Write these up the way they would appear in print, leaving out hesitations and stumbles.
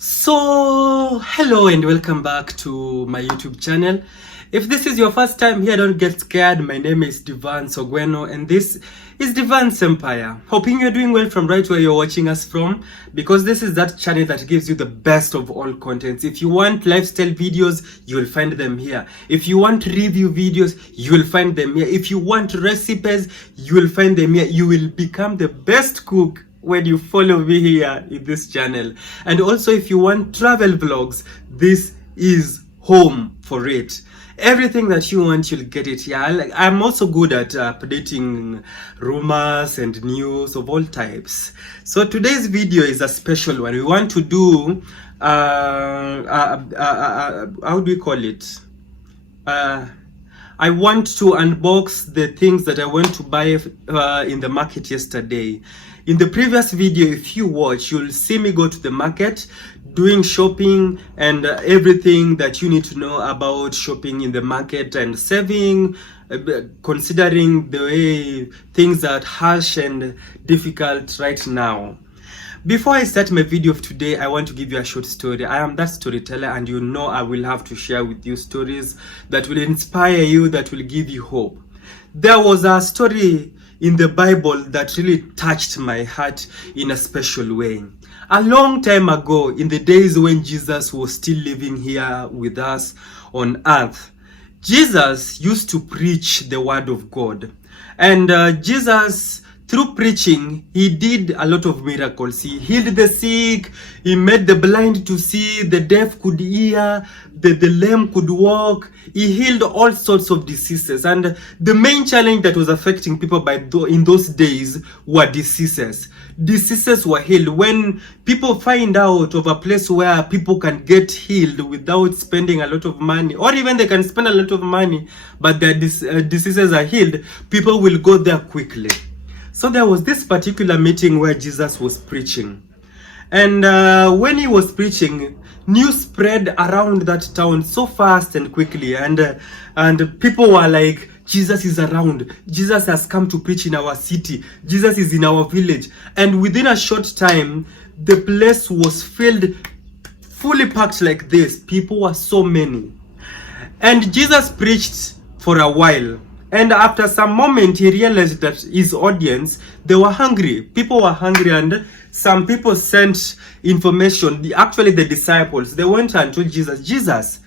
So hello and welcome back to my YouTube channel. If this is your first time here, don't get scared. My name is Devance Ogweno and this is Devance Empire. Hoping you're doing well from right where you're watching us from, because this is that channel that gives you the best of all contents. If you want lifestyle videos, you will find them here. If you want review videos, you will find them here. If you want recipes, you will find them here. You will become the best cook when you follow me here in this channel. And also, if you want travel vlogs, this is home for it. Everything that you want, you'll get it here. I'm also good at updating rumors and news of all types. So today's video is a special one. We want to do how do we call it? I want to unbox the things that I went to buy in the market yesterday. In the previous video, if you watch, you'll see me go to the market, doing shopping and everything that you need to know about shopping in the market and saving, considering the way things are harsh and difficult right now. Before I start my video of today, I want to give you a short story. I am that storyteller, and you know I will have to share with you stories that will inspire you, that will give you hope. There was a story in the Bible that really touched my heart in a special way. A long time ago, in the days when Jesus was still living here with us on earth, Jesus used to preach the word of God. And Jesus, through preaching, he did a lot of miracles. He healed the sick, he made the blind to see, the deaf could hear, the lame could walk. He healed all sorts of diseases. And the main challenge that was affecting people in those days were diseases. Diseases were healed. When people find out of a place where people can get healed without spending a lot of money, or even they can spend a lot of money, but their diseases are healed, people will go there quickly. So there was this particular meeting where Jesus was preaching. And when he was preaching, news spread around that town so fast and quickly. And people were like, Jesus is around. Jesus has come to preach in our city. Jesus is in our village. And within a short time, the place was filled, fully packed like this. People were so many. And Jesus preached for a while. And after some moment, he realized that his audience, they were hungry. People were hungry, and some people sent information. Actually, the disciples, they went and told Jesus, Jesus,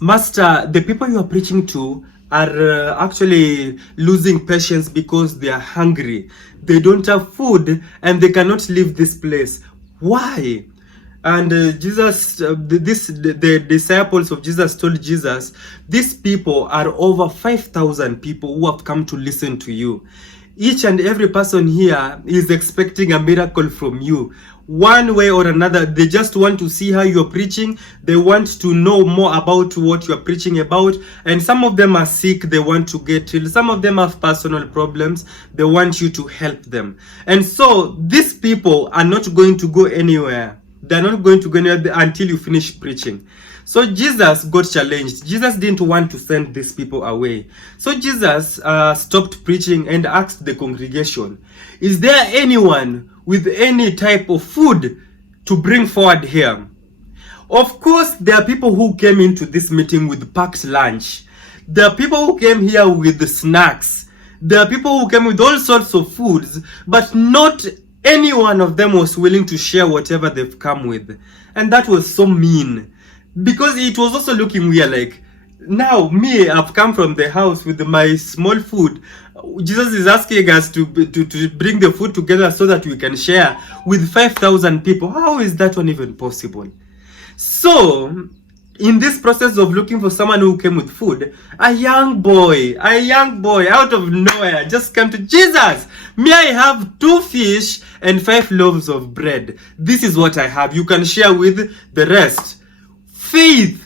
Master, the people you are preaching to are actually losing patience because they are hungry. They don't have food, and they cannot leave this place. Why? And Jesus, the disciples of Jesus told Jesus, these people are over 5,000 people who have come to listen to you. Each and every person here is expecting a miracle from you. One way or another, they just want to see how you're preaching. They want to know more about what you're preaching about. And some of them are sick, they want to get healed. Some of them have personal problems, they want you to help them. And so these people are not going to go anywhere. They're not going to go anywhere until you finish preaching. So Jesus got challenged. Jesus didn't want to send these people away. So Jesus stopped preaching and asked the congregation, is there anyone with any type of food to bring forward here? Of course, there are people who came into this meeting with packed lunch. There are people who came here with the snacks. There are people who came with all sorts of foods, but not any one of them was willing to share whatever they've come with. And that was so mean, because it was also looking weird, like, now me, I've come from the house with my small food. Jesus is asking us to bring the food together so that we can share with 5,000 people. How is that one even possible? So in this process of looking for someone who came with food, a young boy out of nowhere just came to Jesus. May I have 2 fish and 5 loaves of bread? This is what I have. You can share with the rest. Faith.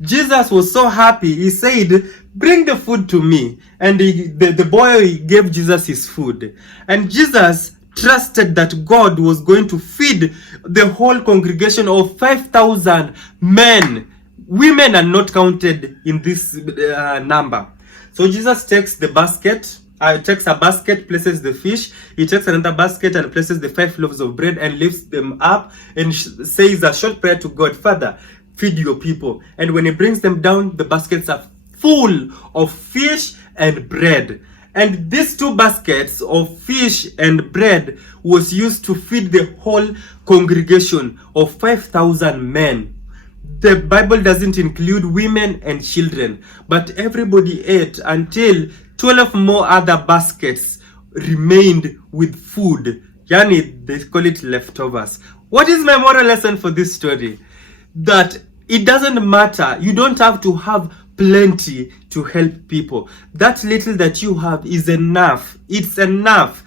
Jesus was so happy. He said, bring the food to me. And the boy gave Jesus his food. And Jesus trusted that God was going to feed the whole congregation of 5,000 men. Women are not counted in this number. So Jesus takes the basket takes a basket, places the fish. He takes another basket and places the 5 loaves of bread and lifts them up and says a short prayer to God. Father, feed your people. And when he brings them down, the baskets are full of fish and bread. And these 2 baskets of fish and bread was used to feed the whole congregation of 5,000 men. The Bible doesn't include women and children, but everybody ate until 12 more other baskets remained with food. Yani, they call it leftovers. What is my moral lesson for this story? That it doesn't matter. You don't have to have plenty to help people. That little that you have is enough. It's enough.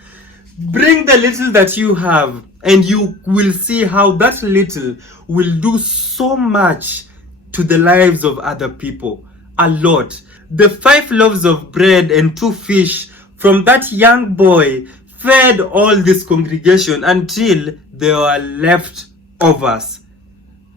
Bring the little that you have and you will see how that little will do so much to the lives of other people. A lot. The 5 loaves of bread and 2 fish from that young boy fed all this congregation until there were leftovers.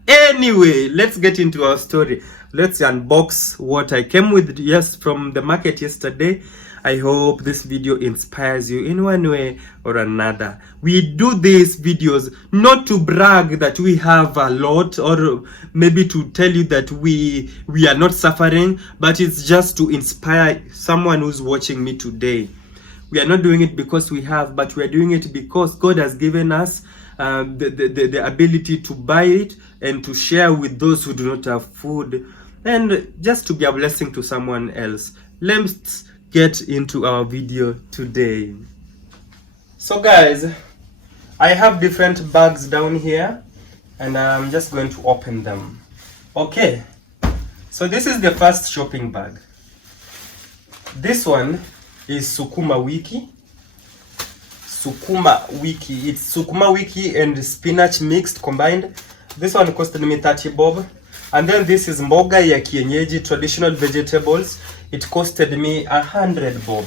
Anyway, let's get into our story. Let's unbox what I came with from the market yesterday. I hope this video inspires you in one way or another. We do these videos not to brag that we have a lot or maybe to tell you that we are not suffering, but it's just to inspire someone who's watching me today. We are not doing it because we have, but we are doing it because God has given us the ability to buy it and to share with those who do not have food, and just to be a blessing to someone else. Let's get into our video today. So guys, I have different bags down here and I'm just going to open them. Okay, so this is the first shopping bag. This one is Sukuma Wiki. Sukuma Wiki. It's Sukuma Wiki and spinach mixed combined. This one costed me 30 bob. And then this is mboga ya kienyeji, traditional vegetables. It costed me 100 bob.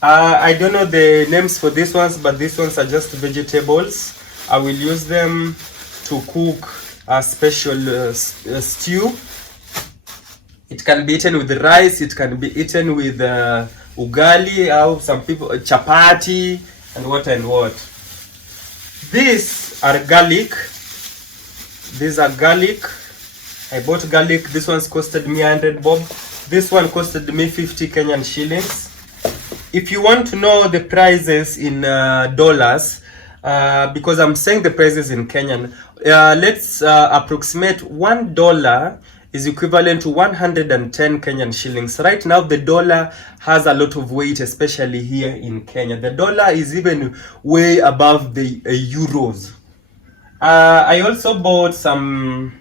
I don't know the names for these ones, but these ones are just vegetables. I will use them to cook a special stew. It can be eaten with rice, it can be eaten with ugali, or some people chapati, and what and what. These are garlic. These are garlic. I bought garlic. This one's costed me 100 bob. This one costed me 50 Kenyan shillings. If you want to know the prices in dollars, because I'm saying the prices in Kenyan, let's approximate $1 is equivalent to 110 Kenyan shillings. Right now, the dollar has a lot of weight, especially here in Kenya. The dollar is even way above the euros. I also bought some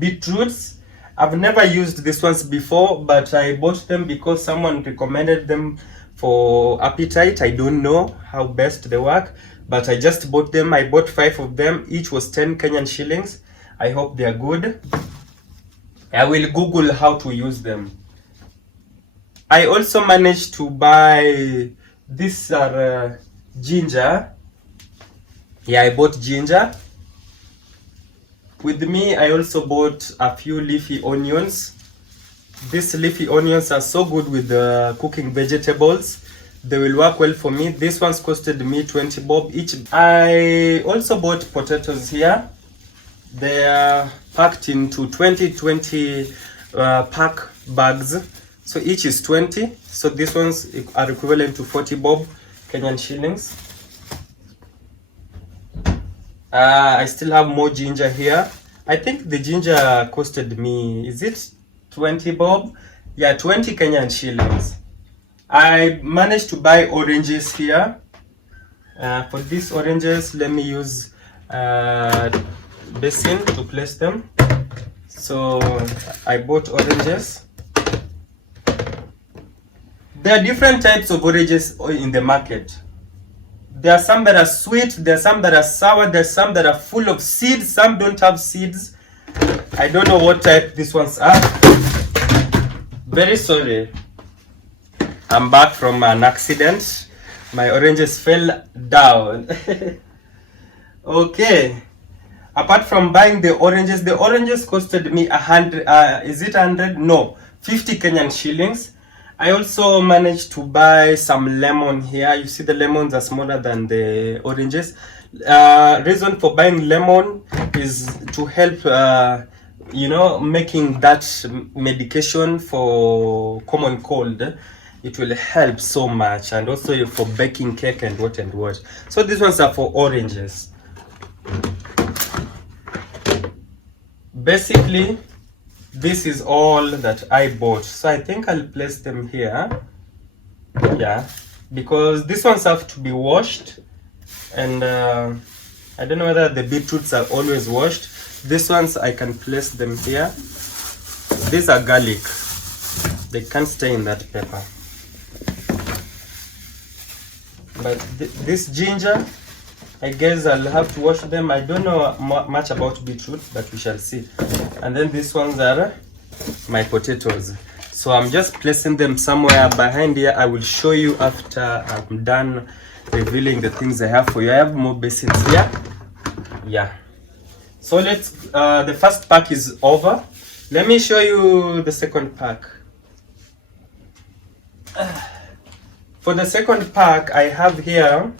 beetroots. I've never used these ones before, but I bought them because someone recommended them for appetite. I don't know how best they work, but I just bought them. I bought 5 of them. Each was 10 Kenyan shillings. I hope they are good. I will Google how to use them. I also managed to buy, these are ginger. Yeah, I bought ginger. With me, I also bought a few leafy onions. These leafy onions are so good with cooking vegetables. They will work well for me. This one's costed me 20 bob each. I also bought potatoes here. They are packed into 20 pack bags. So each is 20. So these ones are equivalent to 40 bob Kenyan shillings. I still have more ginger here. I think the ginger costed me, is it 20 bob? Yeah, 20 Kenyan shillings. I managed to buy oranges here. For these oranges, let me use basin to place them. So I bought oranges. There are different types of oranges in the market. There are some that are sweet, there are some that are sour, there are some that are full of seeds, some don't have seeds. I don't know what type these ones are. Very sorry. I'm back from an accident. My oranges fell down. Okay. Apart from buying the oranges costed me 100, is it 100? No, 50 Kenyan shillings. I also managed to buy some lemon here. You see the lemons are smaller than the oranges. Reason for buying lemon is to help you know, making that medication for common cold. It will help so much, and also for baking cake and what and what. So these ones are for oranges. Basically, this is all that I bought. So I think I'll place them here. Yeah, because these ones have to be washed, and I don't know whether the beetroots are always washed. These ones I can place them here. These are garlic. They can't stay in that paper. But this ginger, I guess I'll have to wash them. I don't know much about beetroot, but we shall see. And then these ones are my potatoes. So I'm just placing them somewhere behind here. I will show you after I'm done revealing the things I have for you. I have more basins here. Yeah. So let's, the first pack is over. Let me show you the second pack. For the second pack, I have here,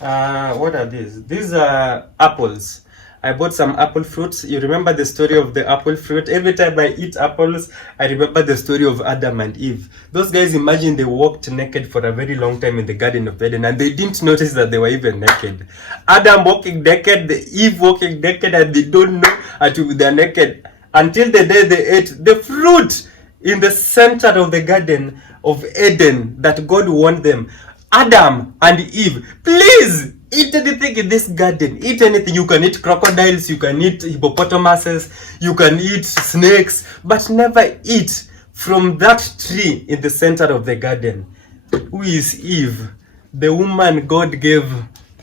what are these? These are apples. I bought some apple fruits. You remember the story of the apple fruit? Every time I eat apples, I remember the story of Adam and Eve. Those guys, imagine they walked naked for a very long time in the Garden of Eden, and they didn't notice that they were even naked. Adam walking naked, Eve walking naked, and they don't know until they're naked. Until the day they ate the fruit in the center of the Garden of Eden that God warned them. Adam and Eve, please eat anything in this garden. Eat anything. You can eat crocodiles, you can eat hippopotamuses, you can eat snakes, but never eat from that tree in the center of the garden. Who is Eve? The woman God gave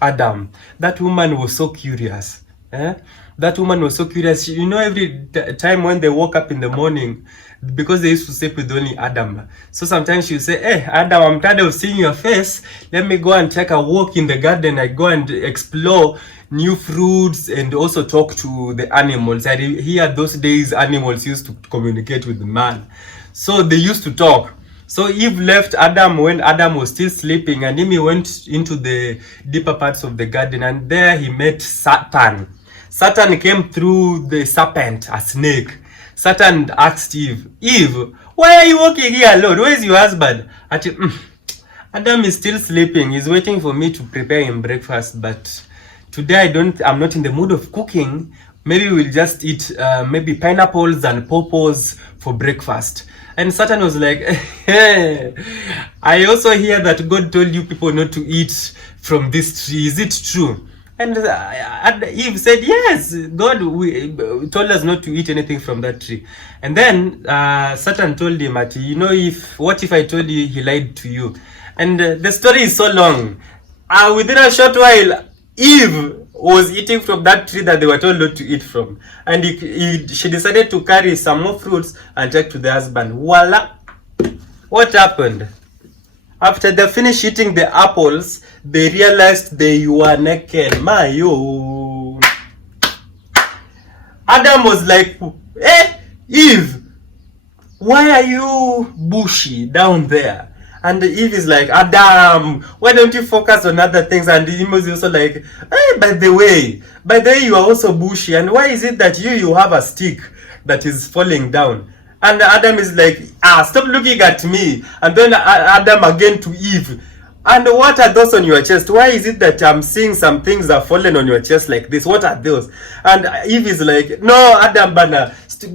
Adam. That woman was so curious. That woman was so curious. You know, every time when they woke up in the morning, because they used to sleep with only Adam. So sometimes she'll say, hey, Adam, I'm tired of seeing your face. Let me go and take a walk in the garden. I go and explore new fruits and also talk to the animals. I hear those days animals used to communicate with the man. So they used to talk. So Eve left Adam when Adam was still sleeping, and he went into the deeper parts of the garden, and there he met Satan. Satan came through the serpent, a snake. Satan asked Eve, Eve, why are you walking here alone? Where is your husband? Adam is still sleeping. He's waiting for me to prepare him breakfast. But today I'm not in the mood of cooking. Maybe we'll just eat maybe pineapples and pawpaws for breakfast. And Satan was like, hey, I also hear that God told you people not to eat from this tree. Is it true? And Eve said, yes, God told us not to eat anything from that tree. And then Satan told him, you know, what if I told you he lied to you? And the story is so long. Within a short while, Eve was eating from that tree that they were told not to eat from. And she decided to carry some more fruits and take to the husband. Voila! What happened? After they finished eating the apples, they realized they were naked. Mayo. Adam was like, hey, Eve, why are you bushy down there? And Eve is like, Adam, why don't you focus on other things? And he was also like, hey, by the way, you are also bushy. And why is it that you have a stick that is falling down? And Adam is like, stop looking at me. And then Adam again to Eve. And what are those on your chest? Why is it that I'm seeing some things are falling on your chest like this? What are those? And Eve is like, no, Adam,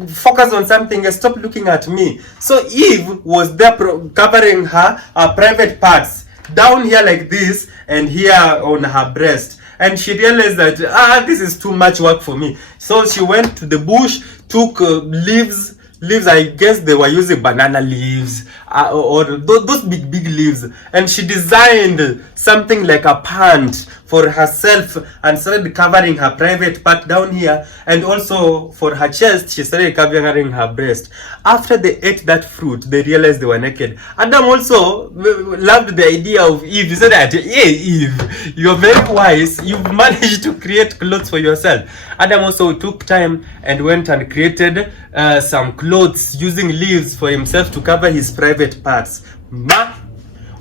focus on something and stop looking at me. So Eve was there covering her private parts. Down here like this and here on her breast. And she realized that, this is too much work for me. So she went to the bush, took leaves, I guess they were using banana leaves or those big leaves, and she designed something like a pant for herself and started covering her private part down here, and also for her chest she started covering her breast. After they ate that fruit, they realized they were naked. Adam also loved the idea of Eve. He said that, hey Eve, you're very wise, you've managed to create clothes for yourself. Adam also took time and went and created some clothes using leaves for himself to cover his private private parts.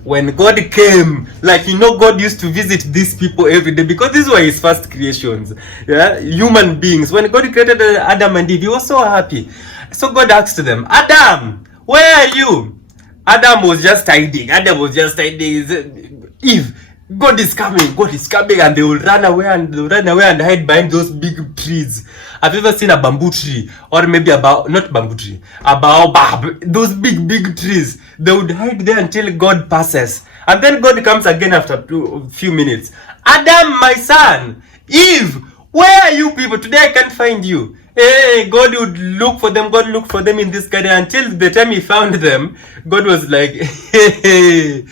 When God came, like, you know, God used to visit these people every day because these were his first creations, yeah, human beings. When God created Adam and Eve, he was so happy. So God asked them, Adam, where are you? Adam was just hiding. Eve, God is coming, and they will run away and hide behind those big trees. Have you ever seen a bamboo tree? Or maybe not bamboo tree, a baobab, those big trees. They would hide there until God passes. And then God comes again after a few minutes. Adam, my son, Eve, where are you people? Today I can't find you. Hey, God would look for them. God looked for them in this garden until the time he found them. God was like, hey,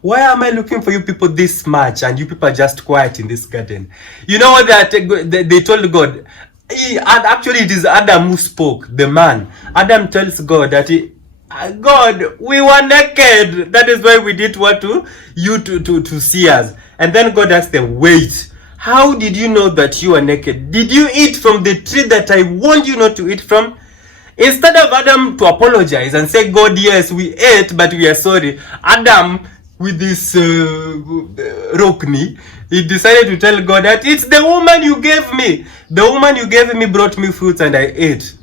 why am I looking for you people this much and you people are just quiet in this garden? You know what they told God? And actually it is Adam who spoke, the man. Adam tells God that God, we were naked. That is why we didn't want you to see us. And then God asked them, wait, how did you know that you are naked? Did you eat from the tree that I warned you not to eat from? Instead of Adam to apologize and say, God, yes, we ate, but we are sorry. Adam, with this rock knee, he decided to tell God that it's the woman you gave me. The woman you gave me brought me fruits and I ate.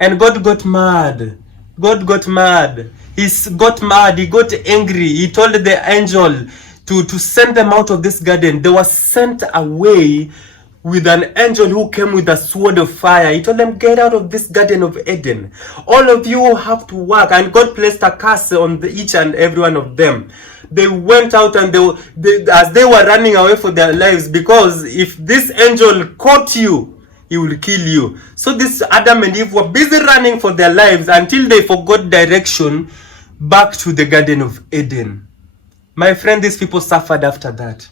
And God got mad. God got mad. He got mad. He got angry. He told the angel to send them out of this garden. They were sent away with an angel who came with a sword of fire. He told them, get out of this Garden of Eden. All of you have to work. And God placed a curse on each and every one of them. They went out and as they were running away for their lives, because if this angel caught you, he will kill you. So this Adam and Eve were busy running for their lives until they forgot direction back to the Garden of Eden. My friend, these people suffered after that.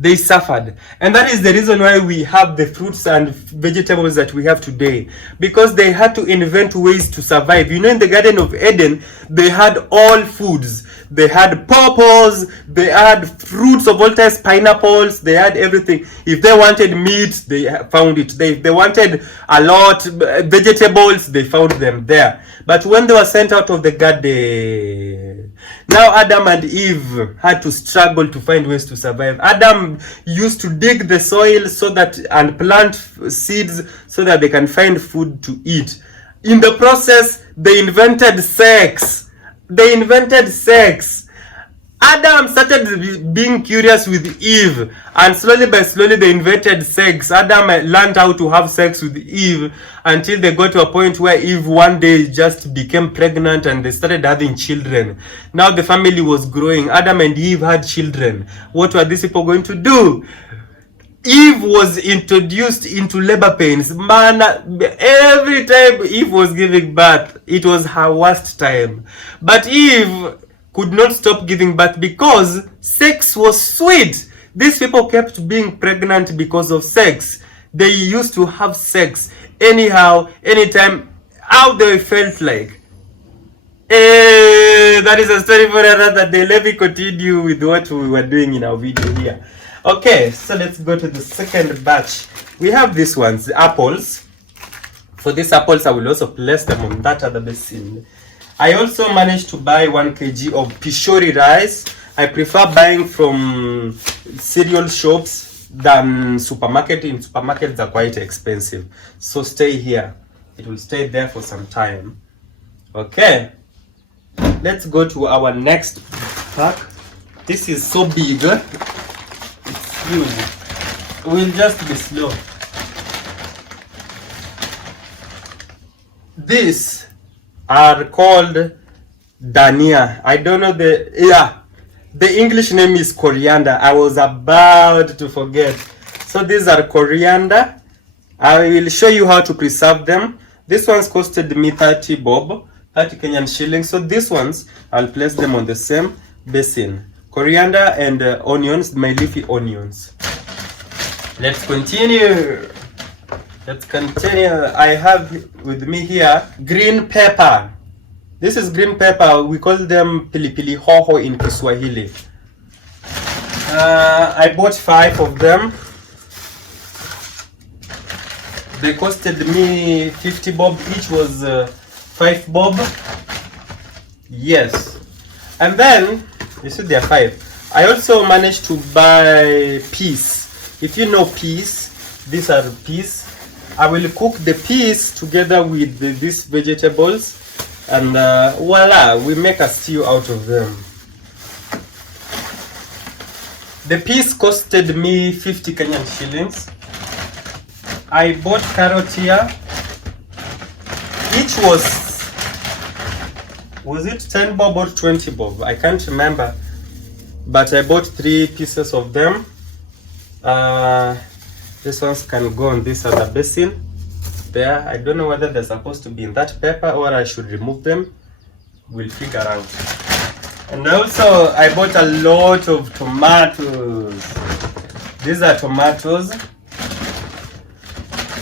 They suffered. And that is the reason why we have the fruits and vegetables that we have today. Because they had to invent ways to survive. You know, in the Garden of Eden, they had all foods. They had pawpaws, they had fruits of all types, pineapples, they had everything. If they wanted meat, they found it there. If they wanted a lot vegetables, they found them there. But when they were sent out of the garden, now Adam and Eve had to struggle to find ways to survive. Adam used to dig the soil and plant seeds so that they can find food to eat. In the process, they invented sex. Adam started being curious with Eve, and slowly by slowly they invented sex. Adam learned how to have sex with Eve until they got to a point where Eve one day just became pregnant and they started having children. Now the family was growing. Adam and Eve had children. What were these people going to do? Eve was introduced into labor pains. Man, every time Eve was giving birth, it was her worst time. But Eve could not stop giving birth because sex was sweet. These people kept being pregnant because of sex. They used to have sex anyhow, anytime, how they felt like. That is a story for another day. Let me continue with what we were doing in our video here. Okay, so let's go to the second batch. We have these ones, the apples. For these apples, I will also place them on that other basin. I also managed to buy 1 kg of pishori rice. I prefer buying from cereal shops than supermarket. In supermarkets, they're quite expensive. So stay here. It will stay there for some time. Okay. Let's go to our next pack. This is so big. It's huge. We'll just be slow. These are called Dania. I don't know the English name is coriander. I was about to forget. So these are coriander. I will show you how to preserve them. This one's costed me 30 bob, 30 Kenyan shillings. So these ones, I'll place them on the same basin. Coriander and onions, my leafy onions. Let's continue. I have with me here green pepper. This is green pepper. We call them pilipili hoho in Kiswahili. I bought 5 of them. They costed me 50 bob. Each was 5 bob. Yes. And then you see there are 5. I also managed to buy peas. If you know peas, these are peas. I will cook the peas together with these vegetables, and voila, we make a stew out of them. The piece costed me 50 Kenyan shillings. I bought carrot here. Each was it 10 bob or 20 bob? I can't remember. But I bought 3 pieces of them. These ones can go on this other basin. There. I don't know whether they're supposed to be in that paper or I should remove them. We'll figure out. And also, I bought a lot of tomatoes. These are tomatoes.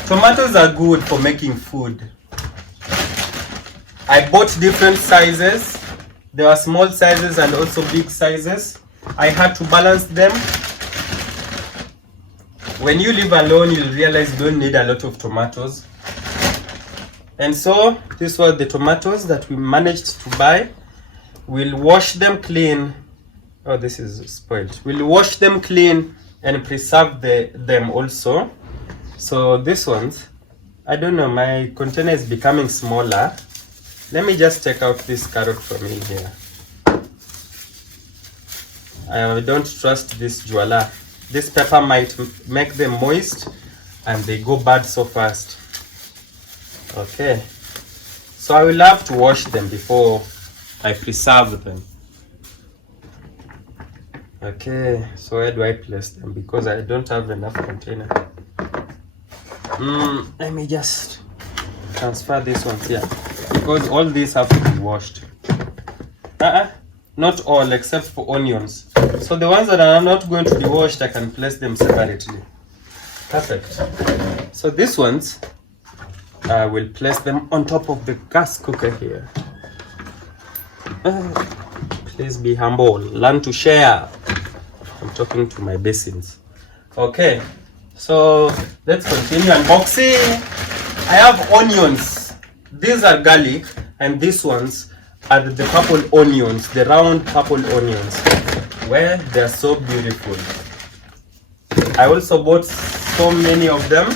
Tomatoes are good for making food. I bought different sizes. There are small sizes and also big sizes. I had to balance them. When you live alone, you'll realize you don't need a lot of tomatoes. And so, these were the tomatoes that we managed to buy. We'll wash them clean. Oh, this is spoiled. We'll wash them clean and preserve them also. So these ones, I don't know, my container is becoming smaller. Let me just take out this carrot from in here. I don't trust this jwala. This pepper might make them moist and they go bad so fast. Okay. So I will have to wash them before I preserve them. Okay, so where do I place them? Because I don't have enough container. Let me just transfer this one here. Because all these have to be washed. Not all except for onions. So the ones that are not going to be washed, I can place them separately. Perfect. So these ones, I will place them on top of the gas cooker here. Please be humble. Learn to share. I'm talking to my basins. Okay, so let's continue unboxing. I have onions. These are garlic, and these ones are the purple onions, the round purple onions. Where they're so beautiful. I also bought so many of them.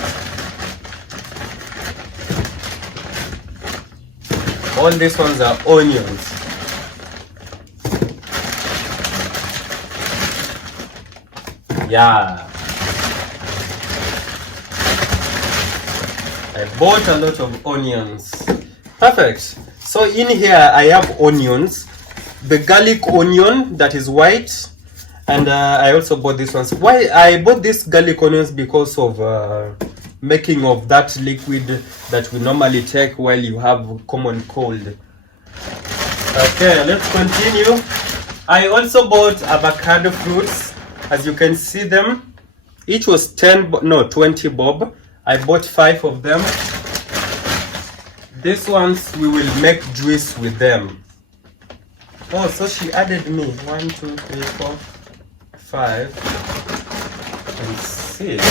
All these ones are onions. Yeah. I bought a lot of onions. Perfect. So in here I have onions. The garlic onion that is white. And I also bought this ones. Why I bought these garlic onions? Because of making of that liquid that we normally take while you have common cold. Okay, let's continue. I also bought avocado fruits. As you can see them, each was 20 bob. I bought 5 of them. These ones we will make juice with them. Oh, so she added me 1, 2, 3, 4, 5 and 6.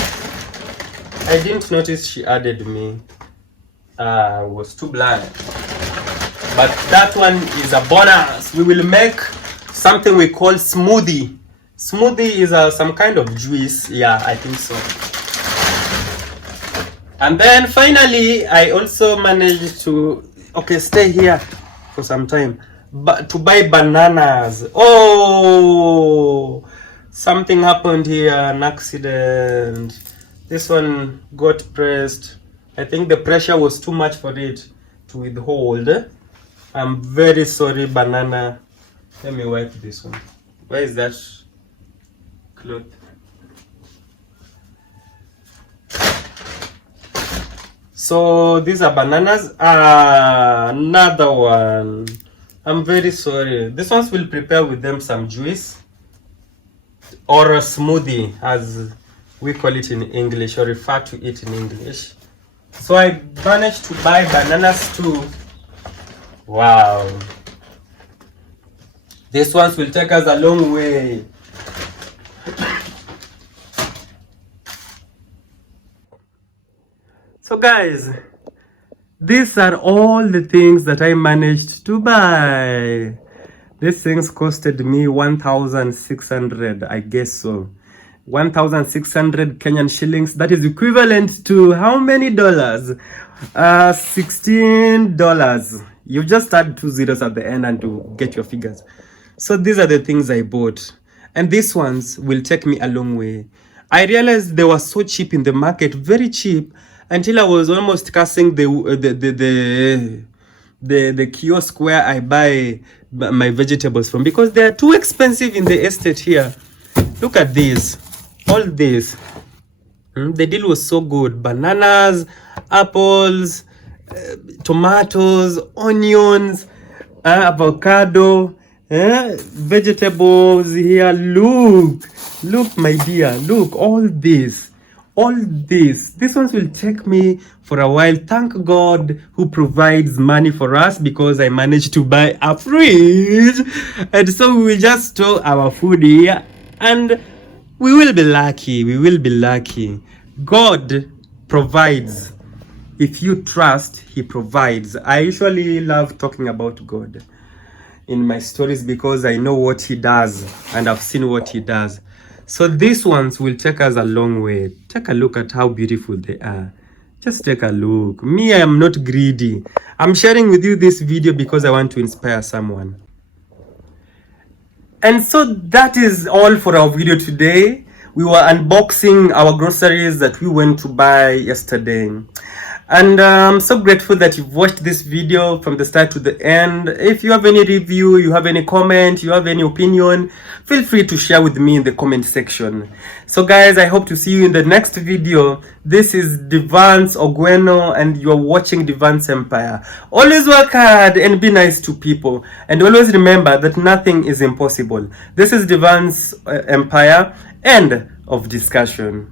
I didn't notice she added me. I was too blind. But that one is a bonus. We will make something we call smoothie. Smoothie is some kind of juice. Yeah, I think so. And then finally, I also managed to, stay here for some time, but to buy bananas. Oh, something happened here, an accident. This one got pressed. I think the pressure was too much for it to withhold. I'm very sorry, banana. Let me wipe this one. Where is that cloth? So these are bananas. Another one. I'm very sorry. This ones will prepare with them some juice or a smoothie, as we call it in English, or refer to it in English. So I managed to buy bananas too. Wow. These ones will take us a long way. So guys, These are all the things that I managed to buy. These things costed me 1,600, I guess so. 1,600 Kenyan shillings. That is equivalent to how many dollars? $16. You just add 2 zeros at the end and to get your figures. So these are the things I bought. And these ones will take me a long way. I realized they were so cheap in the market, very cheap, until I was almost cursing the kiosk where I buy my vegetables from, because they are too expensive in the estate here. Look at this, all this. The deal was so good. Bananas, apples, tomatoes, onions, avocado, vegetables here. Look my dear, look, all this. These ones will take me for a while. Thank God who provides money for us, because I managed to buy a fridge, and so we will just store our food here and we will be lucky. God provides. If you trust, he provides. I usually love talking about God in my stories because I know what he does and I've seen what he does. So these ones will take us a long way. Take a look at how beautiful they are. Just take a look. Me, I am not greedy. I'm sharing with you this video because I want to inspire someone. And so that is all for our video today. We were unboxing our groceries that we went to buy yesterday. And I'm so grateful that you've watched this video from the start to the end. If you have any review, you have any comment, you have any opinion, feel free to share with me in the comment section. So guys, I hope to see you in the next video. This is Devance Ogweno and you're watching Devance Empire. Always work hard and be nice to people. And always remember that nothing is impossible. This is Devance Empire. End of discussion.